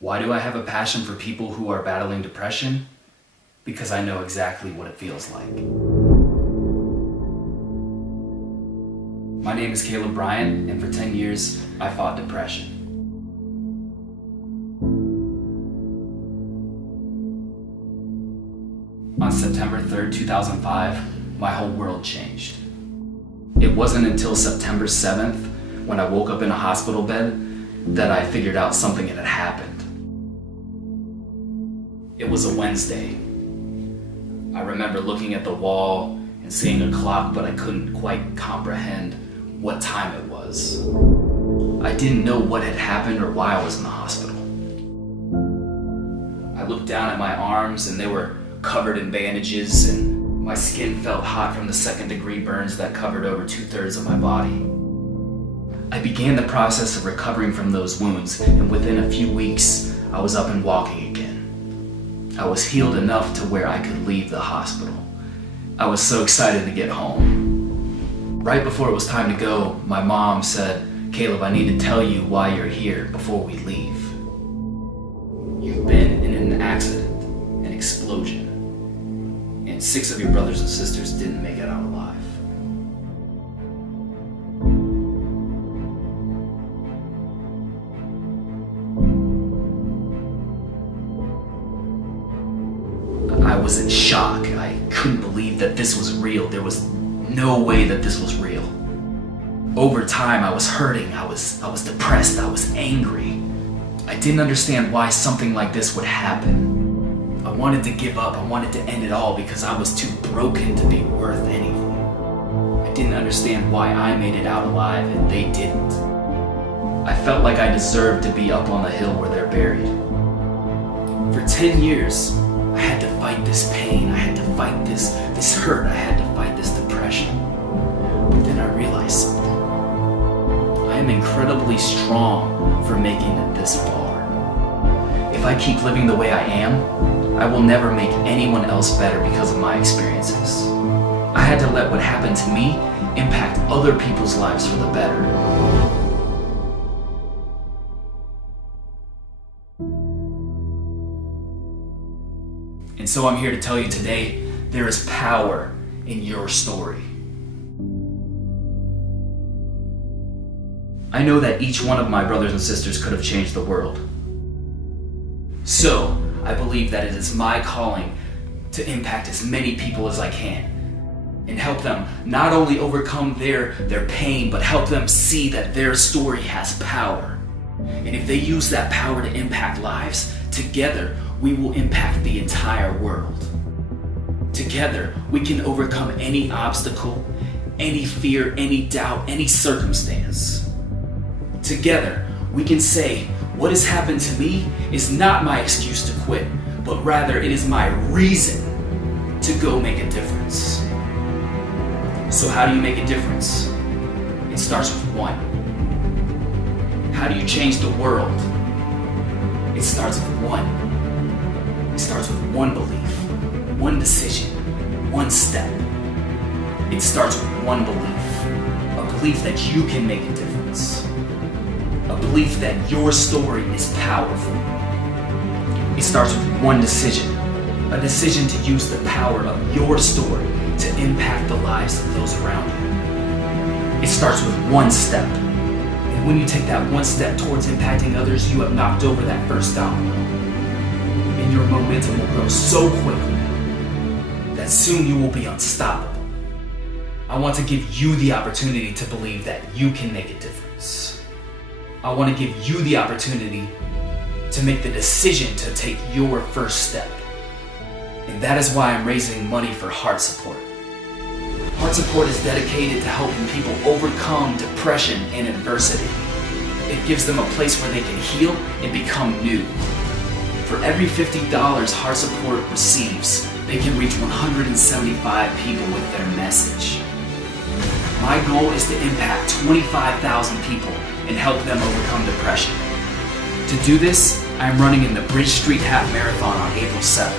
Why do I have a passion for people who are battling depression? Because I know exactly what it feels like. My name is Caleb Bryant, and for 10 years, I fought depression. On September 3rd, 2005, my whole world changed. It wasn't until September 7th, when I woke up in a hospital bed, that I figured out something had happened. It was a Wednesday. I remember looking at the wall and seeing a clock, but I couldn't quite comprehend what time it was. I didn't know what had happened or why I was in the hospital. I looked down at my arms and they were covered in bandages, and my skin felt hot from the second-degree burns that covered over 2/3 of my body. I began the process of recovering from those wounds, and within a few weeks, I was up and walking again. I was healed enough to where I could leave the hospital. I was so excited to get home. Right before it was time to go, my mom said, "Caleb, I need to tell you why you're here before we leave. You've been in an accident, an explosion, and 6 of your brothers and sisters didn't make it out alive." I was in shock. I couldn't believe that this was real. There was no way that this was real. Over time, I was hurting. I was depressed. I was angry. I didn't understand why something like this would happen. I wanted to give up. I wanted to end it all because I was too broken to be worth anything. I didn't understand why I made it out alive and they didn't. I felt like I deserved to be up on the hill where they're buried. For 10 years, I had to fight this pain, I had to fight this hurt, I had to fight this depression. But then I realized something. I am incredibly strong for making it this far. If I keep living the way I am, I will never make anyone else better because of my experiences. I had to let what happened to me impact other people's lives for the better. And so I'm here to tell you today, there is power in your story. I know that each one of my brothers and sisters could have changed the world. So, I believe that it is my calling to impact as many people as I can and help them not only overcome their pain, but help them see that their story has power. And if they use that power to impact lives, together we will impact the entire world. Together, we can overcome any obstacle, any fear, any doubt, any circumstance. Together, we can say, what has happened to me is not my excuse to quit, but rather it is my reason to go make a difference. So how do you make a difference? It starts with one. How do you change the world? It starts with one. It starts with one belief, one decision, one step. It starts with one belief, a belief that you can make a difference, a belief that your story is powerful. It starts with one decision, a decision to use the power of your story to impact the lives of those around you. It starts with one step, and when you take that one step towards impacting others, you have knocked over that first domino. And your momentum will grow so quickly that soon you will be unstoppable. I want to give you the opportunity to believe that you can make a difference. I want to give you the opportunity to make the decision to take your first step. And that is why I'm raising money for Heart Support. Heart Support is dedicated to helping people overcome depression and adversity. It gives them a place where they can heal and become new. For every $50 Heart Support receives, they can reach 175 people with their message. My goal is to impact 25,000 people and help them overcome depression. To do this, I'm running in the Bridge Street Half Marathon on April 7th.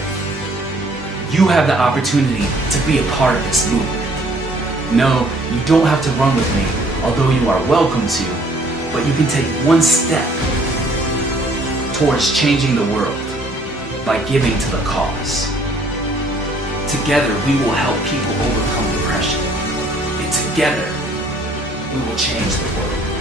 You have the opportunity to be a part of this movement. No, you don't have to run with me, although you are welcome to, but you can take one step towards changing the world by giving to the cause. Together, we will help people overcome depression. And together, we will change the world.